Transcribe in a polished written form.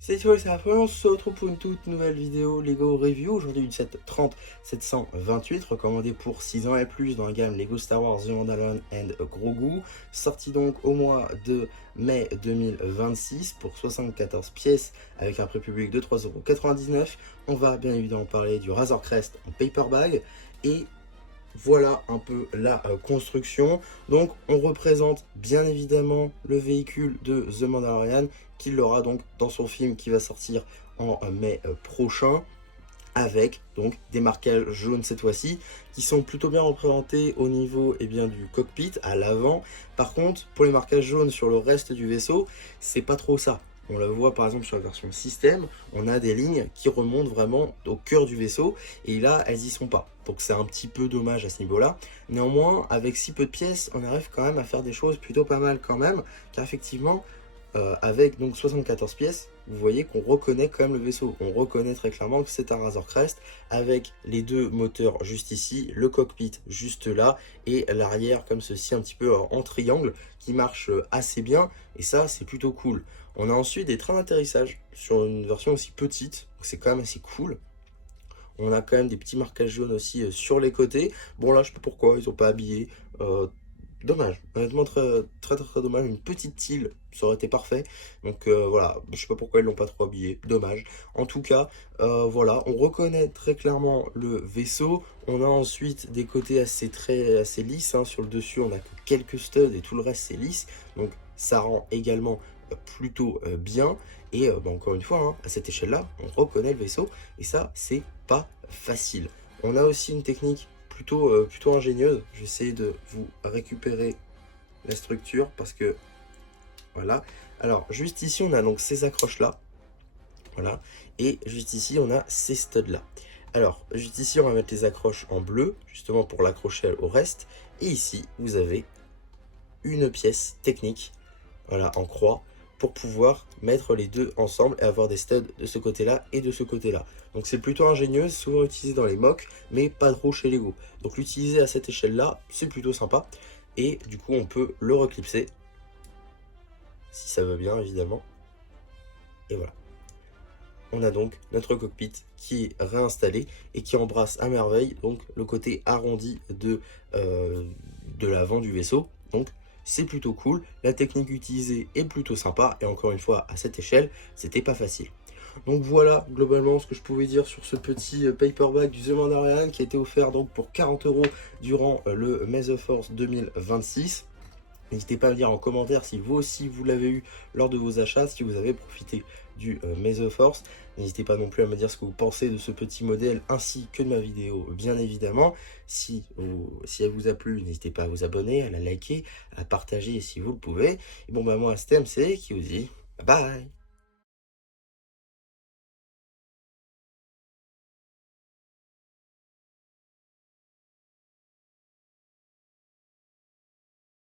C'est tout, c'est la première, on se retrouve pour une toute nouvelle vidéo Lego Review. Aujourd'hui une 730 728, recommandée pour 6 ans et plus dans la gamme Lego Star Wars The Mandalorian and Grogu. Sorti donc au mois de mai 2026 pour 74 pièces avec un prix public de 3,99 €. On va bien évidemment parler du Razor Crest en paper bag et voilà un peu la construction. Donc on représente bien évidemment le véhicule de The Mandalorian qu'il aura donc dans son film qui va sortir en mai prochain, avec donc des marquages jaunes cette fois-ci qui sont plutôt bien représentés au niveau du cockpit à l'avant. Par contre, pour les marquages jaunes sur le reste du vaisseau, c'est pas trop ça. On le voit par exemple sur la version système, on a des lignes qui remontent vraiment au cœur du vaisseau et là elles y sont pas. Donc c'est un petit peu dommage à ce niveau-là. Néanmoins, avec si peu de pièces, on arrive quand même à faire des choses plutôt pas mal quand même, car effectivement, avec donc 74 pièces, vous voyez qu'on reconnaît quand même le vaisseau. On reconnaît très clairement que c'est un Razor Crest avec les deux moteurs juste ici, le cockpit juste là et l'arrière comme ceci un petit peu en triangle qui marche assez bien et ça c'est plutôt cool. On a ensuite des trains d'atterrissage sur une version aussi petite, donc c'est quand même assez cool. On a quand même des petits marquages jaunes aussi sur les côtés. Bon là je sais pas pourquoi ils ont pas habillé. Dommage, honnêtement très dommage, une petite tile, ça aurait été parfait. Donc voilà, je sais pas pourquoi ils l'ont pas trop habillé, dommage. En tout cas, voilà, on reconnaît très clairement le vaisseau. On a ensuite des côtés assez lisses, hein. Sur le dessus, on a que quelques studs et tout le reste c'est lisse. Donc ça rend également plutôt bien. Et encore une fois, hein, à cette échelle-là, on reconnaît le vaisseau et ça, c'est pas facile. On a aussi une technique plutôt ingénieuse. Je vais essayer de vous récupérer la structure parce que voilà. Alors juste ici on a donc ces accroches là, voilà, et juste ici on a ces studs là. Alors juste ici on va mettre les accroches en bleu justement pour l'accrocher au reste, et ici vous avez une pièce technique, voilà, en croix, pour pouvoir mettre les deux ensemble et avoir des studs de ce côté-là et de ce côté-là. Donc c'est plutôt ingénieux, souvent utilisé dans les mocks, mais pas trop chez Lego. Donc l'utiliser à cette échelle-là, c'est plutôt sympa. Et du coup, on peut le reclipser, si ça veut bien, évidemment. Et voilà. On a donc notre cockpit qui est réinstallé et qui embrasse à merveille donc le côté arrondi de l'avant du vaisseau. Donc c'est plutôt cool, la technique utilisée est plutôt sympa et encore une fois à cette échelle c'était pas facile. Donc voilà globalement ce que je pouvais dire sur ce petit paperback du The Mandalorian qui a été offert donc pour 40 € durant le May the Force 2026. N'hésitez pas à me dire en commentaire si vous aussi vous l'avez eu lors de vos achats, si vous avez profité du May the Force. N'hésitez pas non plus à me dire ce que vous pensez de ce petit modèle ainsi que de ma vidéo, bien évidemment. Si elle vous a plu, n'hésitez pas à vous abonner, à la liker, à la partager si vous le pouvez. Et bon, bah moi, c'était MC qui vous dit bye bye.